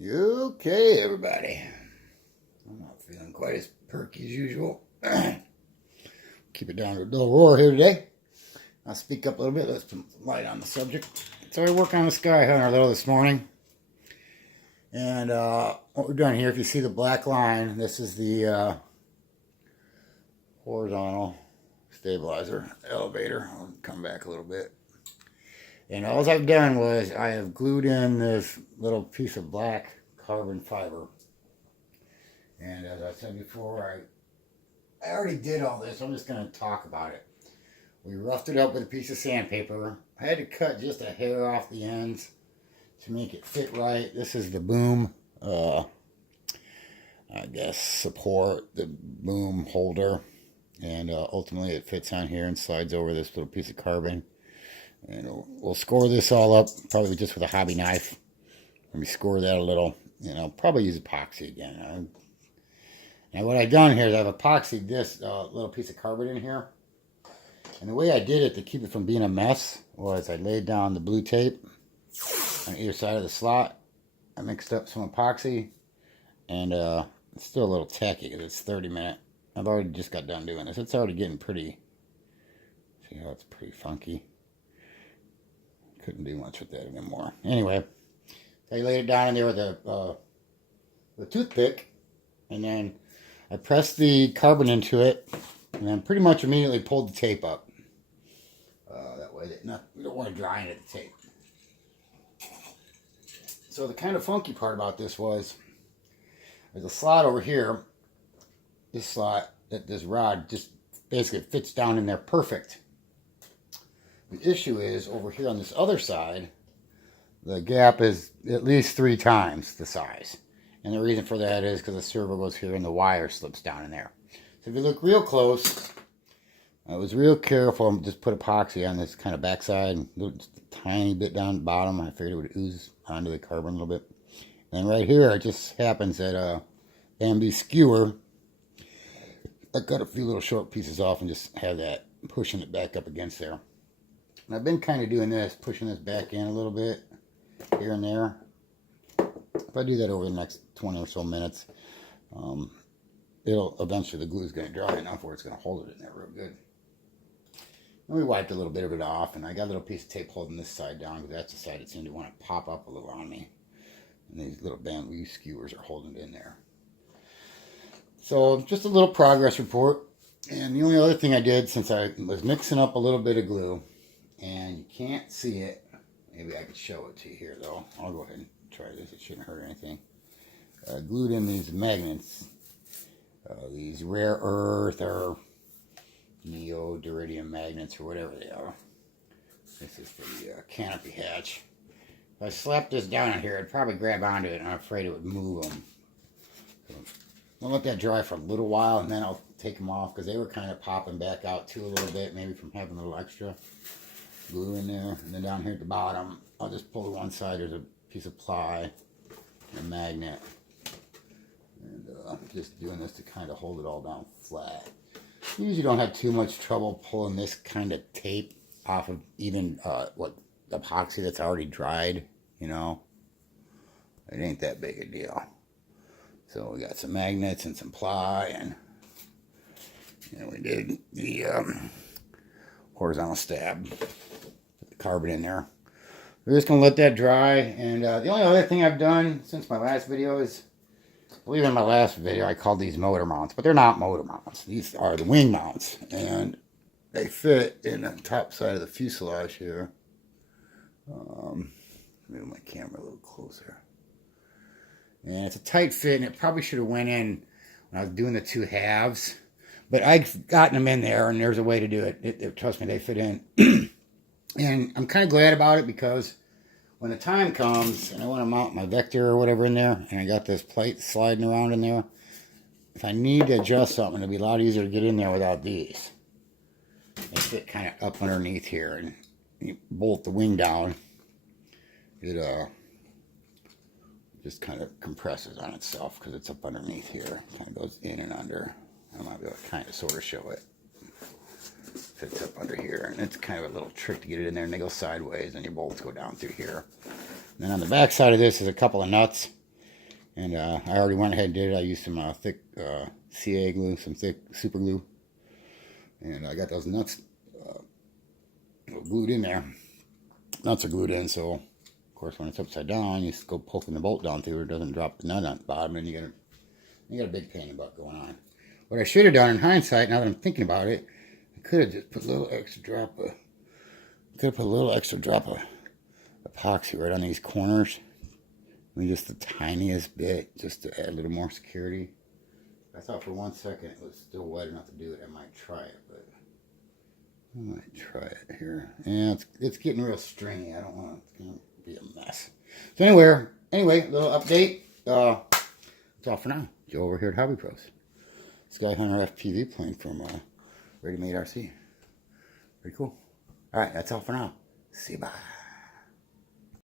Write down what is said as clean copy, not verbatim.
Okay, everybody. I'm not feeling quite as perky as usual. Keep it down to a dull roar here today. I'll speak up a little bit. Let's put some light on the subject. So I worked on the SkyHunter a little this morning. And what we're doing here, if you see the black line, this is the horizontal stabilizer elevator. I'll come back a little bit. And all I've done was I have glued in this little piece of black carbon fiber. And as I said before, I already did all this. I'm just going to talk about it. We roughed it up with a piece of sandpaper. I had to cut just a hair off the ends to make it fit right. This is the boom, I guess, support, the boom holder. And ultimately it fits on here and slides over this little piece of carbon. And we'll score this all up, probably just with a hobby knife. Let me score that a little. And I'll probably use epoxy again. And what I've done here is I've epoxied this little piece of carbon in here. And the way I did it to keep it from being a mess was I laid down the blue tape on either side of the slot. I mixed up some epoxy. And it's still a little tacky because it's 30-minute. I've already just got done doing this. It's already getting pretty, see how it's pretty funky. Couldn't do much with that anymore. Anyway, I laid it down in there with a toothpick, and then I pressed the carbon into it, and then pretty much immediately pulled the tape up. That way, we don't want to dry into the tape. So the kind of funky part about this was, there's a slot over here. This slot, this rod just basically fits down in there perfect. The issue is, over here on this other side, the gap is at least 3 times the size. And the reason for that is because the servo goes here and the wire slips down in there. So if you look real close, I was real careful. Just put epoxy on this kind of backside, just a tiny bit down the bottom. I figured it would ooze onto the carbon a little bit. And right here, it just happens that MB skewer, I cut a few little short pieces off and just have that pushing it back up against there. And I've been kind of doing this, pushing this back in a little bit, here and there. If I do that over the next 20 or so minutes, it'll eventually, the glue is going to dry enough where it's going to hold it in there real good. And we wiped a little bit of it off, and I got a little piece of tape holding this side down, because that's the side it seemed to want to pop up a little on me. And these little bamboo skewers are holding it in there. So just a little progress report. And the only other thing I did, since I was mixing up a little bit of glue, and you can't see it, maybe I could show it to you here though. I'll go ahead and try this, it shouldn't hurt anything. I glued in these magnets, these rare earth or neodymium magnets or whatever they are. This is for the canopy hatch. If I slapped this down in here, I'd probably grab onto it, and I'm afraid it would move them. So I'll let that dry for a little while, and then I'll take them off, because they were kind of popping back out too a little bit, maybe from having a little extra glue in there. And then down here at the bottom, I'll just pull to one side. There's a piece of ply, a magnet, and just doing this to kind of hold it all down flat. You usually don't have too much trouble pulling this kind of tape off of even epoxy that's already dried, you know. It ain't that big a deal. So we got some magnets and some ply, and we did the horizontal stab. Put the carbon in there. We're just going to let that dry. And the only other thing I've done since my last video is, I believe in my last video I called these motor mounts, but they're not motor mounts. These are the wing mounts, and they fit in the top side of the fuselage here. Move my camera a little closer. And it's a tight fit, and it probably should have went in when I was doing the 2 halves. But I've gotten them in there, and there's a way to do it. Trust me, they fit in. And I'm kind of glad about it, because when the time comes and I want to mount my Vector or whatever in there, and I got this plate sliding around in there, if I need to adjust something, it'll be a lot easier to get in there without these. They fit kind of up underneath here, and you bolt the wing down, it just kind of compresses on itself because it's up underneath here. Kind of goes in and under. I might be able to kind of sort of show it. Fits up under here, and it's kind of a little trick to get it in there, and they go sideways, and your bolts go down through here. And then on the back side of this is a couple of nuts. And I already went ahead and did it. I used some thick CA glue, some thick super glue. And I got those nuts glued in there. Nuts are glued in, so of course when it's upside down, you just go poking the bolt down through it. It doesn't drop the nut on the bottom, and you got a big pain in the butt going on. What I should have done in hindsight, now that I'm thinking about it, I could have just put a little extra drop of, epoxy right on these corners. I mean, just the tiniest bit, just to add a little more security. I thought for 1 second it was still wet enough to do it. I might try it, but I might try it here. Yeah, it's getting real stringy. I don't want to, it's going to be a mess. So anyway, little update. That's all for now. Joe over here at Hobby Pros. SkyHunter FPV plane from Ready Made RC. Pretty cool. All right, that's all for now. See you, bye.